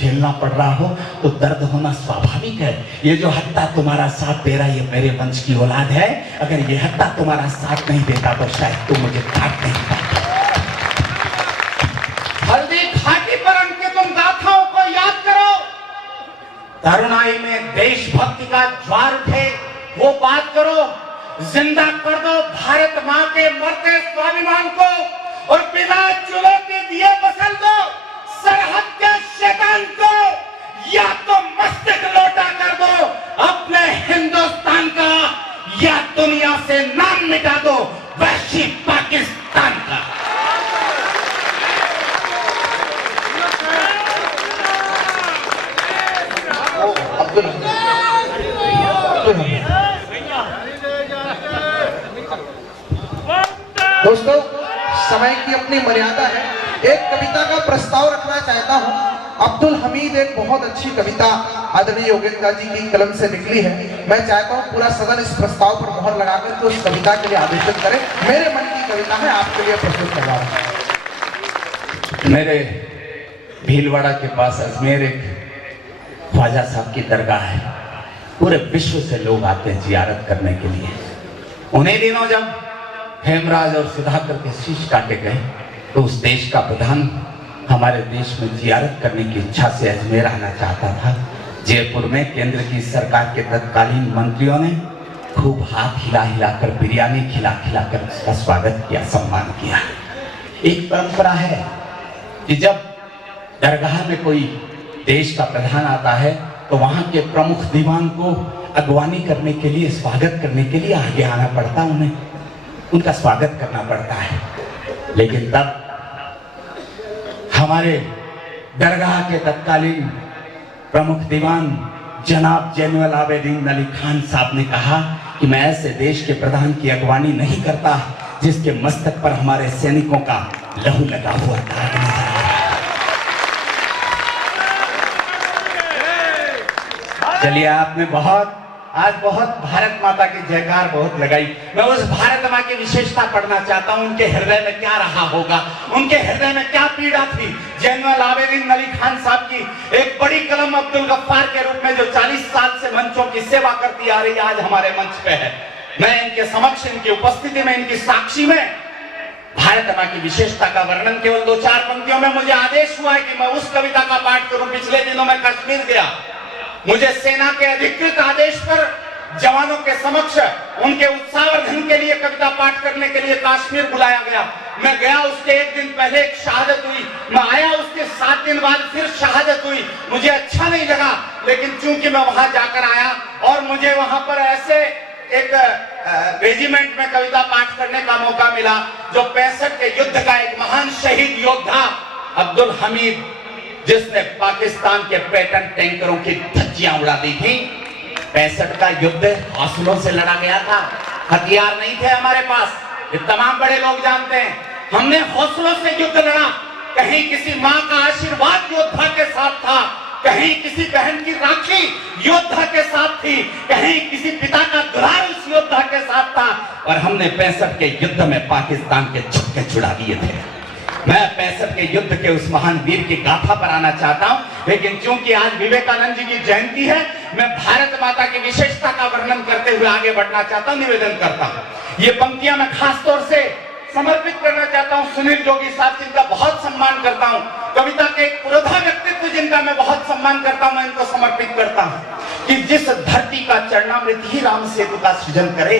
झेलना पड़ रहा हो तो दर्द होना स्वाभाविक है। ये जो हत्ता तुम्हारा साथ दे रहा है, ये मेरे वंश की औलाद है। अगर ये हत्ता तुम्हारा साथ नहीं देता तो शायद तुम मुझे काट नहीं पाते। हल्दी घाटी पर अंकित उन गाथाओं को याद करो। तरुणाई में देशभक्ति का ज्वार उठे, वो बात करो। जिंदा कर दो भारत माँ के मरते स्वाभिमान को और बिना चूल्हों के दिए बसल दो सरहद के शैतान को। या तो मस्तक लौटा कर दो अपने हिंदुस्तान का, या दुनिया से नाम मिटा दो वैशी पाकिस्तान का। दोस्तों, समय की अपनी मर्यादा है। एक कविता का प्रस्ताव रखना चाहता हूं। अब्दुल हमीद एक बहुत अच्छी कविता आदरणीय योगेंद्र जी की कलम से निकली है। मैं चाहता हूं पूरा सदन इस प्रस्ताव पर मोहर लगाकर तो उस कविता के लिए आदेशित करें। मेरे मन की कविता है, आपके लिए प्रस्तुत करवा रहा हूं। मेरे भीलवाड़ा के पास अजमेर एक ख्वाजा साहब की दरगाह है। पूरे विश्व से लोग आते हैं जियारत करने के लिए। उन्हीं दिनों जब हेमराज और सुधाकर के शीश काटे गए तो उस देश का प्रधान हमारे देश में जियारत करने की इच्छा से अजमेर आना चाहता था। जयपुर में केंद्र की सरकार के तत्कालीन मंत्रियों ने खूब हाथ हिला हिलाकर, बिरयानी खिला खिलाकर उसका स्वागत किया, सम्मान किया। एक परंपरा है कि जब दरगाह में कोई देश का प्रधान आता है तो वहां के प्रमुख दीवान को अगवानी करने के लिए, स्वागत करने के लिए आगे आना पड़ता, उन्हें उनका स्वागत करना पड़ता है। लेकिन तब हमारे दरगाह के तत्कालीन प्रमुख दीवान जनाब जैनुल आबेदीन अली खान साहब ने कहा कि मैं ऐसे देश के प्रधान की अगवानी नहीं करता जिसके मस्तक पर हमारे सैनिकों का लहू लगा हुआ दाग नजर आ रहा है। चलिए, आपने आज बहुत भारत माता की जयकार बहुत लगाई। मैं उस भारत माँ की विशेषता पढ़ना चाहता हूँ। उनके हृदय में क्या रहा होगा, उनके हृदय में क्या पीड़ा थी। जैनुल आबेदीन अली खान साहब की एक बड़ी कलम अब्दुल गफ्फार के रूप में जो 40 साल से मंचों की सेवा करती आ रही है, आज हमारे मंच पे है। मैं इनके समक्ष, इनकी उपस्थिति में, इनकी साक्षी में भारत माँ की विशेषता का वर्णन केवल 2-4 पंक्तियों में मुझे आदेश हुआ है कि मैं उस कविता का पाठ करूं। पिछले दिनों मैं कश्मीर गया, मुझे सेना के अधिकृत आदेश पर जवानों के समक्ष उनके उत्साहवर्धन के लिए कविता पाठ करने के लिए कश्मीर बुलाया गया। मैं गया, उसके एक दिन पहले एक शहादत हुई। मैं आया, उसके 7 दिन बाद फिर शहादत हुई। मुझे अच्छा नहीं लगा, लेकिन चूंकि मैं वहां जाकर आया और मुझे वहां पर ऐसे एक रेजिमेंट में कविता पाठ करने का मौका मिला जो 65 के युद्ध का एक महान शहीद योद्धा अब्दुल हमीद, जिसने पाकिस्तान के पैटर्न टैंकरों की धज्जियां उड़ा दी थी। 65 का युद्ध हौसलों से लड़ा गया था, हथियार नहीं थे हमारे पास। ये तमाम बड़े लोग जानते हैं। हमने हौसलों से युद्ध लड़ा। कहीं किसी माँ का आशीर्वाद योद्धा के साथ था, कहीं किसी बहन की राखी योद्धा के साथ थी, कहीं किसी पिता का दुलार उस योद्धा के साथ था। और हमने 65 के युद्ध में पाकिस्तान के छक्के छुड़ा दिए थे। मैं 65 के युद्ध के उस महान वीर की गाथा पर आना चाहता हूं, लेकिन चूंकि आज विवेकानंद जी की जयंती है, मैं भारत माता की विशेषता का वर्णन करते हुए आगे बढ़ना चाहता हूं, निवेदन करता हूं। ये पंक्तियां मैं खास तौर से समर्पित करना चाहता हूं सुनील जोगी साहब, जिनका बहुत सम्मान करता हूं। कविता के एक पुरोधा व्यक्तित्व जिनका मैं बहुत सम्मान करता हूं, मैं इनको समर्पित करता हूं कि जिस धरती का चरणामृत ही राम सेतु का सृजन करे,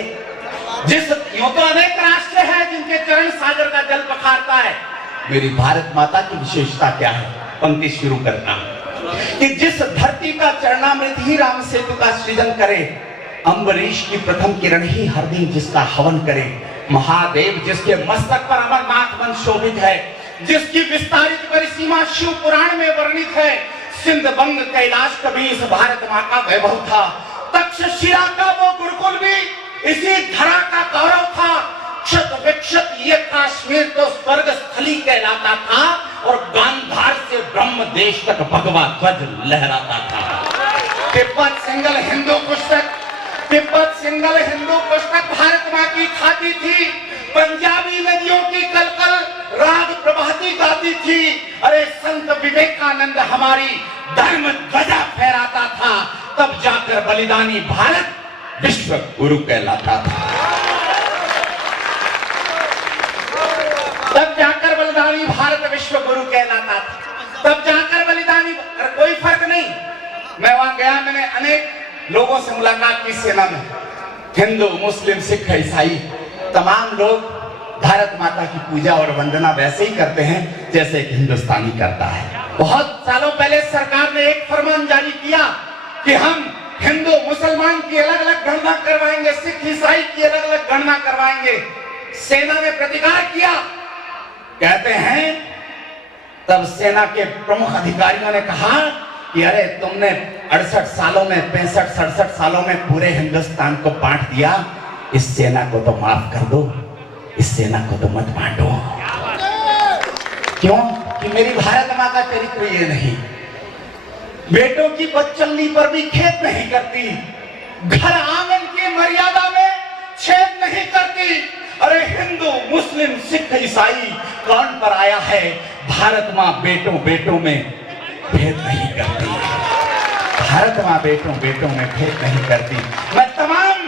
जिस यूं तो अनेक राष्ट्र है जिनके चरण सागर का जल पखारता है, मेरी भारत माता की विशेषता क्या है? पंक्ति शुरू करता हूं कि जिस धरती का चरणामृत ही राम सेतु का सृजन करे, अम्बरीश की प्रथम किरण ही हर दिन जिसका हवन करे, महादेव जिसके मस्तक पर अमरनाथ वन शोभित है, जिसकी विस्तारित परिसीमा शिव पुराण में वर्णित है, सिंध बंग कैलाश कभी इस भारत माँ का वैभव था, तक्षशिला का वो गुरुकुल भी इसी धरा का गौरव था, क्षत विक्षत ये काश्मीर तो स्वर्ग स्थली कहलाता था और गांधार से ब्रह्म देश तक भगवा ध्वज लहराता था। तिब्बत सिंगल हिंदू पुस्तक, तिब्बत सिंगल हिंदू पुस्तक भारत माँ की खाती थी। पंजाबी नदियों की कलकल राग प्रभाती गाती थी। अरे संत विवेकानंद हमारी धर्म ध्वजा फहराता था, तब जाकर बलिदानी भारत विश्व गुरु कहलाता था। तब जाकर बलिदानी भारत विश्व गुरु कहलाता था, तब जाकर बलिदानी। कोई फर्क नहीं। मैं वहां गया, मैंने अनेक लोगों से मुलाकात की सेना में, हिंदू, मुस्लिम, सिख, ईसाई, तमाम लोग भारत माता की पूजा और वंदना वैसे ही करते हैं जैसे एक हिंदुस्तानी करता है। बहुत सालों पहले सरकार ने एक फरमान जारी किया कि हम हिंदू मुसलमान की अलग अलग गणना करवाएंगे, सिख ईसाई की अलग अलग गणना करवाएंगे। सेना ने प्रतिकार किया। कहते हैं तब सेना के प्रमुख अधिकारियों ने कहा कि अरे तुमने 68 सालों में, 65-67 सालों में पूरे हिंदुस्तान को बांट दिया, इस सेना को तो माफ कर दो, इस सेना को तो मत बांटो। क्यों? कि मेरी भारत मां का चरित्र ये नहीं। बेटों की बच्चल्ली पर भी खेद नहीं करती, घर आंगन की मर्यादा में छेद नहीं करती। अरे हिंदू, मुस्लिम, सिख, ईसाई कौन पर आया है? भारत मां बेटों बेटों में भेद नहीं करती। भारत मां बेटों बेटों में भेद नहीं करती। मैं तमाम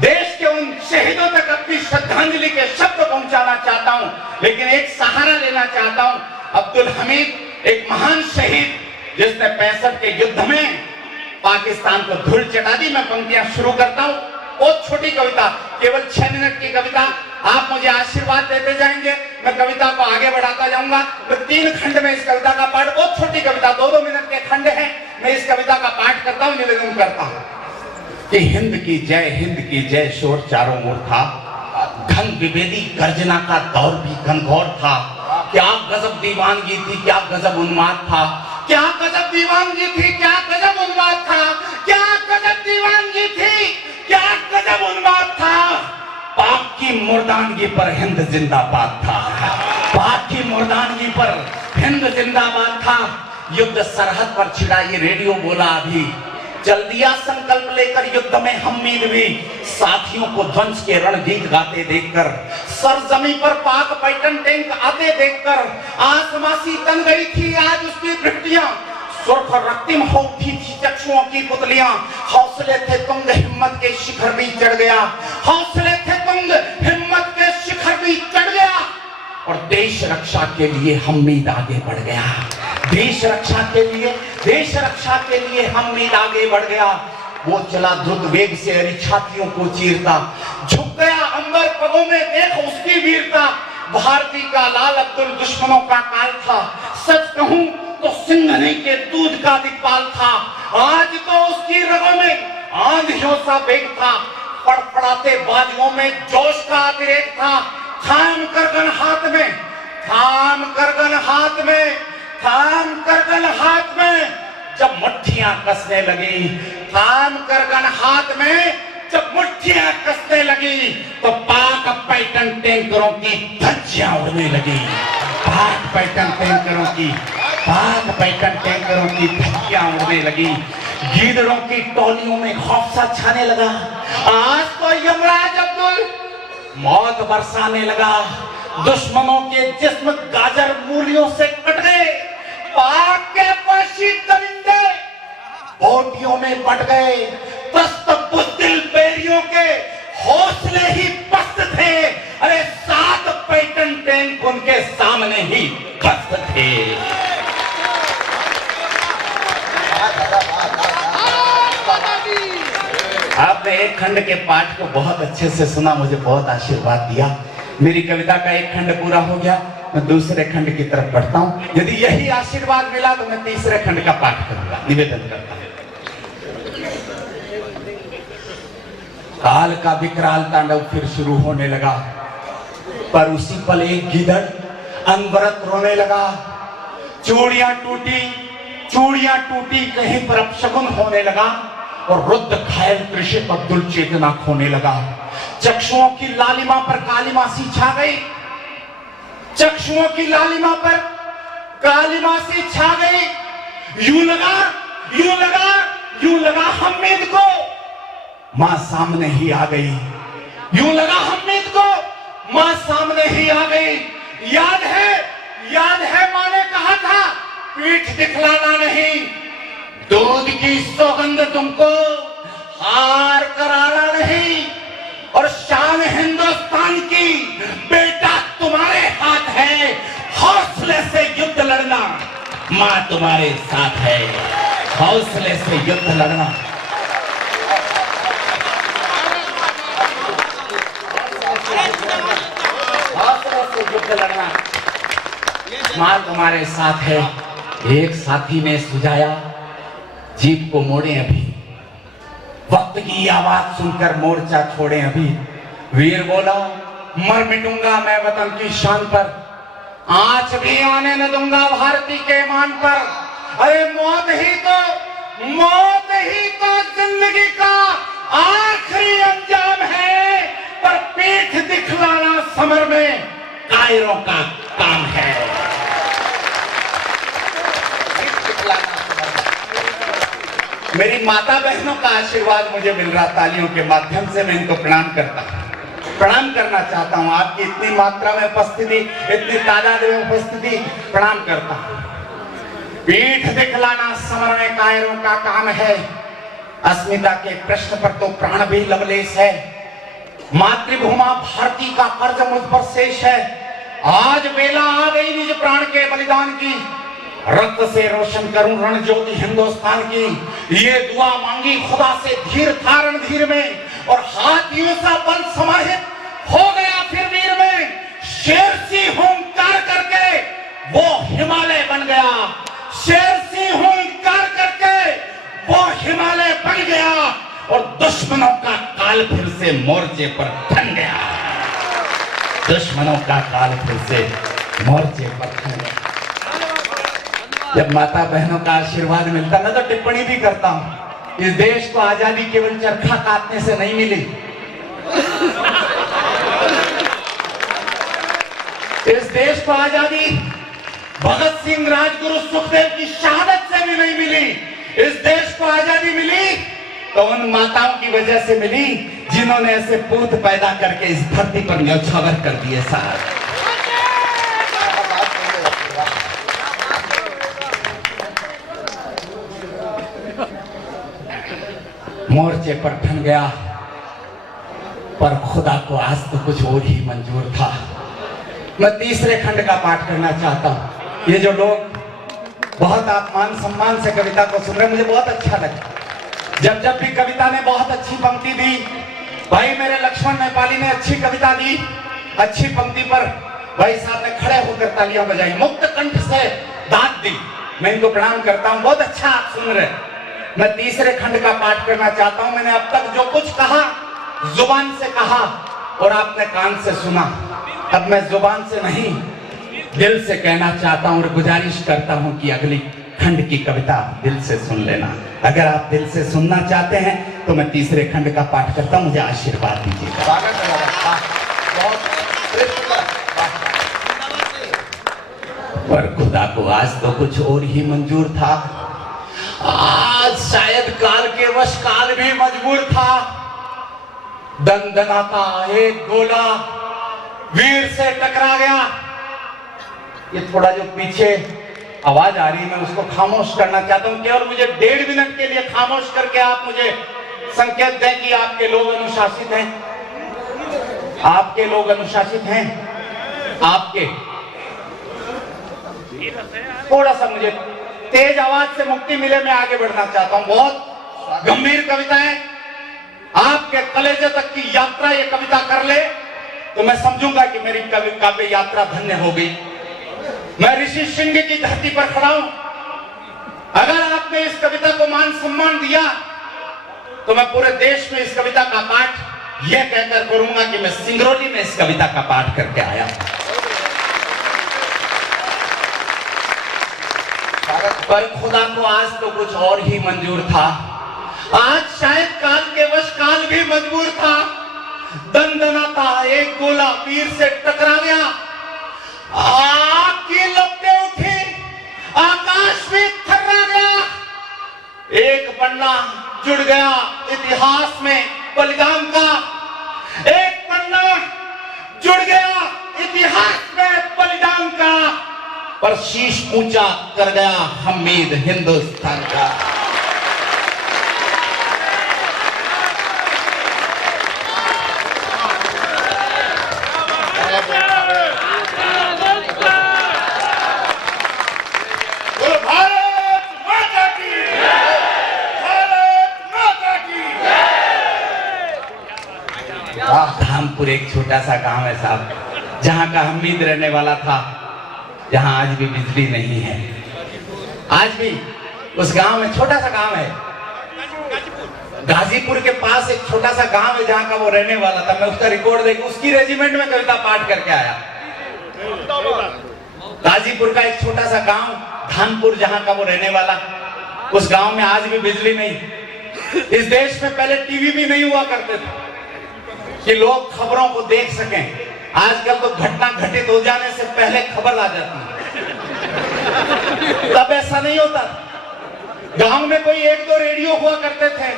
देश के उन शहीदों तक अपनी श्रद्धांजलि के शब्द पहुंचाना चाहता हूं, लेकिन एक सहारा लेना चाहता हूं। अब्दुल हमीद एक महान शहीद, जिसने 65 के युद्ध में पाकिस्तान को धूल चटा दी। मैं पंक्तियां शुरू करता हूं, बहुत छोटी कविता, केवल 6 मिनट की कविता। आप मुझे आशीर्वाद देते जाएंगे, मैं कविता को आगे बढ़ाता जाऊंगा। मैं 3 खंड में इस कविता का पाठ, बहुत छोटी कविता, 2-2 मिनट के खंड हैं। मैं इस कविता का पाठ करता हूं, निवेदन करता हूं कि हिंद की जय, हिंद की जय शोर चारों ओर था। घन विभेदी गर्जना का दौर भी घनघोर था। क्या गजब दीवानगी थी, क्या गजब उन्माद था, क्या गजब दीवानगी थी, क्या गजब उन्माद था, क्या गजब दीवानगी थी, क्या गजब उन्माद था। पाक की मुर्दानगी पर हिंद जिंदाबाद था, पाक की मुर्दानगी पर हिंद जिंदाबाद था। युद्ध सरहद पर छिड़ा ये रेडियो बोला अभी, चल दिया संकल्प लेकर युद्ध में हमीद भी। साथियों को ध्वंस के रणगीत गाते देखकर, सरजमी पर पाक पैटर्न टैंक आते देखकर, आसमासी तन गई थी आज उसकी दृष्टियां। सुर्ख रक्तिम हो उठी थी चक्षुओं की पुतलियां। हौसले थे तुंग, हिम्मत के शिखर भी चढ़ गया। हौसले थे तुंग, हिम्मत के शिखर भी चढ़ गया। और देश रक्षा के लिए हमीद आगे बढ़ गया। देश रक्षा के लिए, देश रक्षा के लिए हमीद आगे बढ़ गया। वो चला द्रुत वेग से अरी छातियों को चीरता, झुक गया अंबर पगों में देख उसकी वीरता। भारती का लाल अब्दुल दुश्मनों का काल था, सच कहूं तो सिंघनी के दूध का दिक्पाल था। आज तो उसकी रगों में आंधियों सा वेग था, फड़फड़ाते बाजुओं में जोश का अतिरेक था। थाम करगन हाथ में, थाम करगन हाथ में, थाम करगन हाथ में जब मुट्ठियां कसने लगी, थाम करगन हाथ में जब मुट्ठियां कसने लगी, तो पाक पैटर्न टैंकरों की धज्जियां उड़ने लगी। पाक पैटर्न टैंकरों की, पाक पैटर्न टैंकरों की धज्जियां उड़ने लगी। गीदड़ों की टोलियों में खौफ सा छाने लगा। आज तो यमराज अब्दुल मौत बरसाने लगा। दुश्मनों के जिस्म गाजर मूलियों से कट गए। पाक के वहशी दरिंदे बोटियों में बट गए। पस्त बुज़दिल बैरियों के हौसले ही पस्त थे। अरे 7 पैटर्न टैंक उनके सामने ही पस्त थे। आपने एक खंड के पाठ को बहुत अच्छे से सुना, मुझे बहुत आशीर्वाद दिया। मेरी कविता का एक खंड पूरा हो गया, मैं दूसरे खंड की तरफ बढ़ता हूं। यदि यही आशीर्वाद मिला तो मैं तीसरे खंड का पाठ करूंगा, निवेदन करता हूं। काल का विकराल तांडव फिर शुरू होने लगा, पर उसी पल एक गिदड़ अनवरत रोने लगा। चूड़ियां टूटी, चूड़ियां टूटी, कहीं पर अपशगुन होने लगा और रुद्ध घायल कृषिक अब्दुल चेतना खोने लगा। चक्षुओं की लालिमा पर कालिमा सी छा गई, चक्षुओं की लालिमा पर कालिमा सी छा गई। यूं लगा, यूं लगा, यूं लगा हमीद को मां सामने ही आ गई। यूं लगा हमीद को मां सामने ही आ गई। याद है मां ने कहा था पीठ दिखलाना नहीं, दूध की सौगंध तुमको हार कराना नहीं, और शान हिंदुस्तान की बेटा तुम्हारे हाथ है, हौसले से युद्ध लड़ना, मां तुम्हारे साथ है, हौसले से युद्ध लड़ना। हौसले से युद्ध लड़ना, मां तुम्हारे साथ है। एक साथी ने सुझाया जीप को मोड़े अभी, वक्त की आवाज सुनकर मोर्चा छोड़े अभी। वीर बोला मर मिटूंगा मैं वतन की शान पर, आंच भी आने न दूंगा भारती के मान पर। अरे मौत ही तो जिंदगी का आखिरी अंजाम है, पर पीठ दिखलाना समर में कायरों का काम है। मेरी माता बहनों का आशीर्वाद मुझे मिल रहा, तालियों के माध्यम से मैं इनको प्रणाम करना चाहता हूं। आपकी इतनी मात्रा में उपस्थिति, इतनी तादाद में उपस्थिति, प्रणाम करता हूं। पीठ दिखलाना समर में कायरों का काम है, अस्मिता के प्रश्न पर तो प्राण भी लवलेश है, मातृभूमा भारती का कर्ज मुझ पर शेष है। आज बेला आ गई निज प्राण के बलिदान की, रक्त से रोशन करूं रण ज्योति हिंदुस्तान की। ये दुआ मांगी खुदा से धीर था रणधीर में, और हाथियों सा बल समाहित हो गया फिर वीर में। शेर सी हुंकार करके वो हिमालय बन गया, शेर सी हुंकार करके वो हिमालय बन गया, और दुश्मनों का काल फिर से मोर्चे पर ठन गया, दुश्मनों का काल फिर से मोर्चे पर ठन गया। जब माता बहनों का आशीर्वाद मिलता, मैं तो टिप्पणी भी करता हूं, इस देश को आजादी केवल चरखा काटने से नहीं मिली, इस देश को आजादी भगत सिंह, राजगुरु, सुखदेव की शहादत से भी नहीं मिली। इस देश को आजादी मिली तो उन माताओं की वजह से मिली जिन्होंने ऐसे पूत पैदा करके इस धरती पर न्यौछावर कर दिए साहब। मोर्चे पर ठन गया, पर खुदा को आज तो कुछ और ही मंजूर था। मैं तीसरे खंड का पाठ करना चाहता हूं। ये जो लोग बहुत आप मान सम्मान से कविता को सुन रहे, मुझे बहुत अच्छा लगा। जब भी कविता ने बहुत अच्छी पंक्ति दी, भाई मेरे लक्ष्मण नेपाली ने अच्छी कविता दी, अच्छी पंक्ति पर भाई साहब ने खड़े होकर तालियां बजाई, मुक्त कंठ से दाद दी, मैं इनको प्रणाम करता हूं। बहुत अच्छा आप सुन रहे। मैं तीसरे खंड का पाठ करना चाहता हूं। मैंने अब तक जो कुछ कहा जुबान से कहा और आपने कान से सुना, अब मैं जुबान से नहीं दिल से कहना चाहता हूं, और गुजारिश करता हूं कि अगली खंड की कविता दिल से सुन लेना। अगर आप दिल से सुनना चाहते हैं तो मैं तीसरे खंड का पाठ करता हूं, मुझे आशीर्वाद दीजिएगा। पर खुदा को आज तो कुछ और ही मंजूर था, आज शायद काल के वश काल भी मजबूर था। दंदनाता एक गोला वीर से टकरा गया। ये थोड़ा जो पीछे आवाज आ रही है, मैं उसको खामोश करना चाहता हूं। केवल मुझे 1.5 मिनट के लिए खामोश करके आप मुझे संकेत दें कि आपके लोग अनुशासित हैं, आपके लोग अनुशासित हैं। आपके थोड़ा सा मुझे तेज आवाज से मुक्ति मिले, मैं आगे बढ़ना चाहता हूं। बहुत गंभीर कविताएं, आपके कलेजे तक की यात्रा ये कविता कर ले तो मैं समझूंगा कि मेरी काव्य यात्रा धन्य हो गई। मैं ऋषि सिंह की धरती पर खड़ा हूं। अगर आपने इस कविता को मान सम्मान दिया तो मैं पूरे देश में इस कविता का पाठ यह कहकर करूंगा कि मैं सिंगरौली में इस कविता का पाठ करके आया। पर खुदा को आज तो कुछ और ही मंजूर था, आज शायद काल के वश काल भी मजबूर था। दंदनाता एक गोला वीर से टकरा गया, आग की लपटें उठी, आकाश भी थर्रा गया। एक पन्ना जुड़ गया इतिहास में बलिदान का, एक पन्ना जुड़ गया और शीश ऊंचा कर गया हमीद हिंदुस्तान का। धामपुर एक छोटा सा गांव है साहब, जहां का हमीद रहने वाला था, जहां आज भी बिजली नहीं है। आज भी उस गांव में, छोटा सा गांव है, गाजीपुर के पास एक छोटा सा गांव है जहां का वो रहने वाला था। मैं उसका रिकॉर्ड देख, उसकी रेजिमेंट में कविता पाठ करके आया। गाजीपुर का एक छोटा सा गांव धामपुर, जहां का वो रहने वाला, उस गांव में आज भी बिजली नहीं। इस देश में पहले टीवी भी नहीं हुआ करते थे कि लोग खबरों को देख सकें। आजकल तो घटना घटित हो जाने से पहले खबर आ जाती है, तब ऐसा नहीं होता। गांव में कोई एक दो रेडियो हुआ करते थे,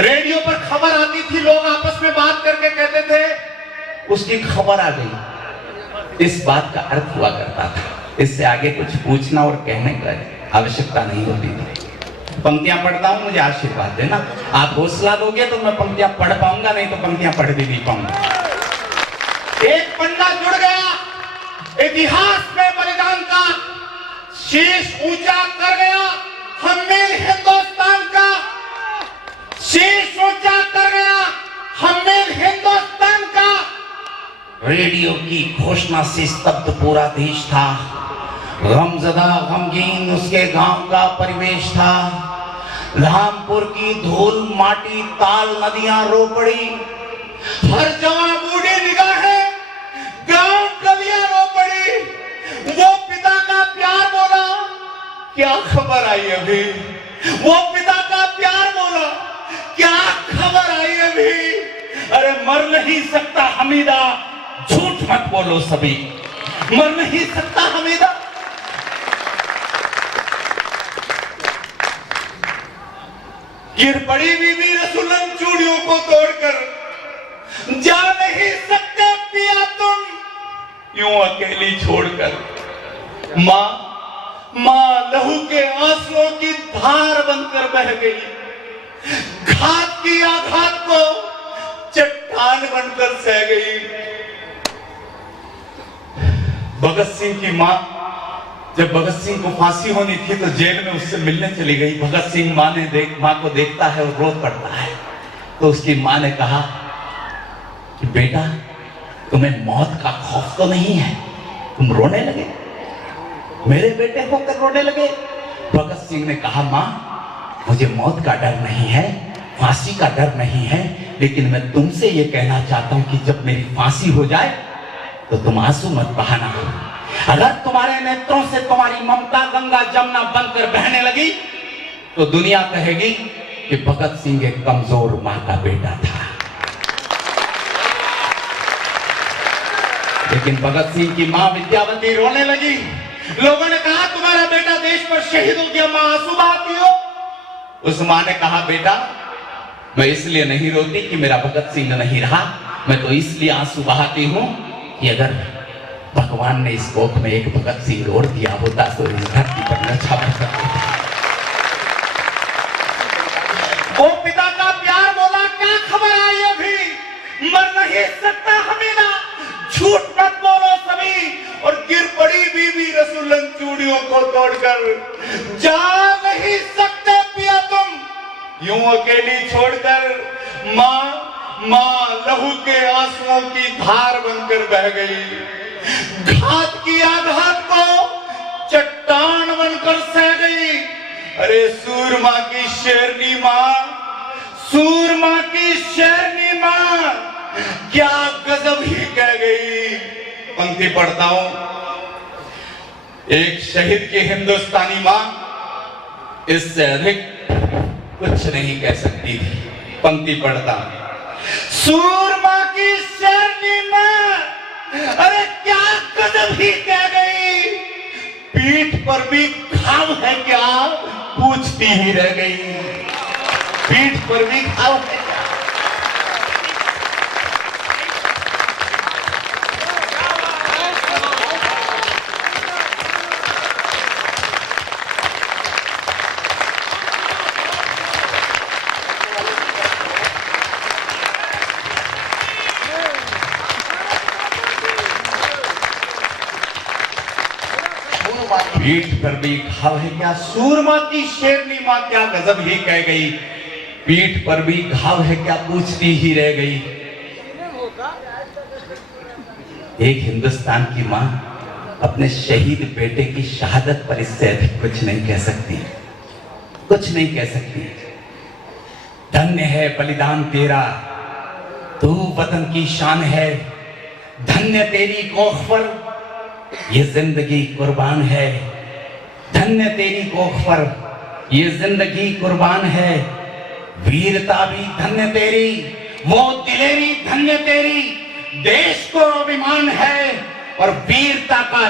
रेडियो पर खबर आती थी, लोग आपस में बात करके कहते थे उसकी खबर आ गई। इस बात का अर्थ हुआ करता था, इससे आगे कुछ पूछना और कहने की आवश्यकता नहीं होती थी। पंक्तियां पढ़ता हूं, मुझे आशीर्वाद देना। आप हौसला दोगे तो मैं पंक्तियां पढ़ पाऊंगा, नहीं तो पंक्तियां पढ़ भी नहीं पाऊंगा। एक पन्ना जुड़ गया इतिहास में बलिदान का, शीश ऊंचा कर गया हमीद हिंदुस्तान का, शीश ऊंचा कर गया हमीद हिंदुस्तान का। रेडियो की घोषणा से स्तब्ध पूरा देश था, गमजदा गमगीन उसके गांव का परिवेश था। धामपुर की धूल माटी ताल नदियां रो पड़ी, हर जवां बूढ़ी निगाहें गांव गलियां रो पड़ी। वो पिता का प्यार बोला, क्या खबर आई अभी? वो पिता का प्यार बोला, क्या खबर आई अभी? अरे मर नहीं सकता हमीदा, झूठ मत बोलो सभी, मर नहीं सकता हमीदा। गिर पड़ी बीबी रसूलन चूड़ियों को तोड़कर, जा नहीं सकते पिया तुम यूं अकेली छोड़कर। माँ लहू के आंसुओं की धार बनकर बह गई, घात की आघात को चट्टान बनकर सह गई। भगत सिंह की माँ, जब भगत सिंह को फांसी होनी थी तो जेल में उससे मिलने चली गई। भगत सिंह माँ को देखता है और रो पड़ता है, तो उसकी माँ ने कहा कि बेटा तुम्हें मौत का खौफ तो नहीं है, तुम रोने लगे, मेरे बेटे होकर रोने लगे। भगत सिंह ने कहा माँ मुझे मौत का डर नहीं है, फांसी का डर नहीं है, लेकिन मैं तुमसे ये कहना चाहता हूं कि जब मेरी फांसी हो जाए तो तुम आंसू मत बहाना। अगर तुम्हारे नेत्रों से तुम्हारी ममता गंगा जमुना बनकर बहने लगी तो दुनिया कहेगी कि भगत सिंह एक कमजोर मां का बेटा था। लेकिन भगत सिंह की मां विद्यावती रोने लगी। लोगों ने कहा तुम्हारा बेटा देश पर शहीद हो गया, मां आंसू बहाती हो। उस मां ने कहा बेटा मैं इसलिए नहीं रोती कि मेरा भगत सिंह नहीं रहा, मैं तो इसलिए आंसू बहाती हूं कि अगर भगवान ने इस कोख में एक भगत सिंह और दिया होता तो इस धरती पर न छाप सकता। वो पिता का प्यार बोला, क्या खबर आई अभी? मर नहीं सकता हमीदा, झूठ मत बोलो सभी। और गिर पड़ी बीबी रसूलन चूड़ियों को तोड़कर, जा नहीं सकते पिया तुम यूं अकेली छोड़कर। माँ लहू के आंसुओं की धार बनकर बह गई, घात की आघात को चट्टान बनकर सह गई। अरे सूरमा की शेरनी माँ, सूरमा की शेरनी माँ क्या गजब ही कह गई। पंक्ति पढ़ता हूं, एक शहीद की हिंदुस्तानी माँ इससे अधिक कुछ नहीं कह सकती थी। पंक्ति पढ़ता हूं, सूरमा की शेरनी माँ अरे क्या गजब ही कह गई। पीठ पर भी घाव है क्या, पूछती ही रह गई। पीठ पर भी घाव है क्या। पीठ पर भी घाव है क्या, सूरमा की शेरनी मां क्या गजब ही कह गई, पीठ पर भी घाव है क्या पूछती ही रह गई। एक हिंदुस्तान की मां अपने शहीद बेटे की शहादत पर इससे अधिक कुछ नहीं कह सकती, कुछ नहीं कह सकती। धन्य है बलिदान तेरा, तू वतन की शान है, धन्य तेरी कोख पर ये जिंदगी कुर्बान है, धन्य तेरी कोख पर ये जिंदगी कुर्बान है। वीरता भी धन्य तेरी, वो दिलेरी धन्य तेरी, देश को अभिमान है और वीरता का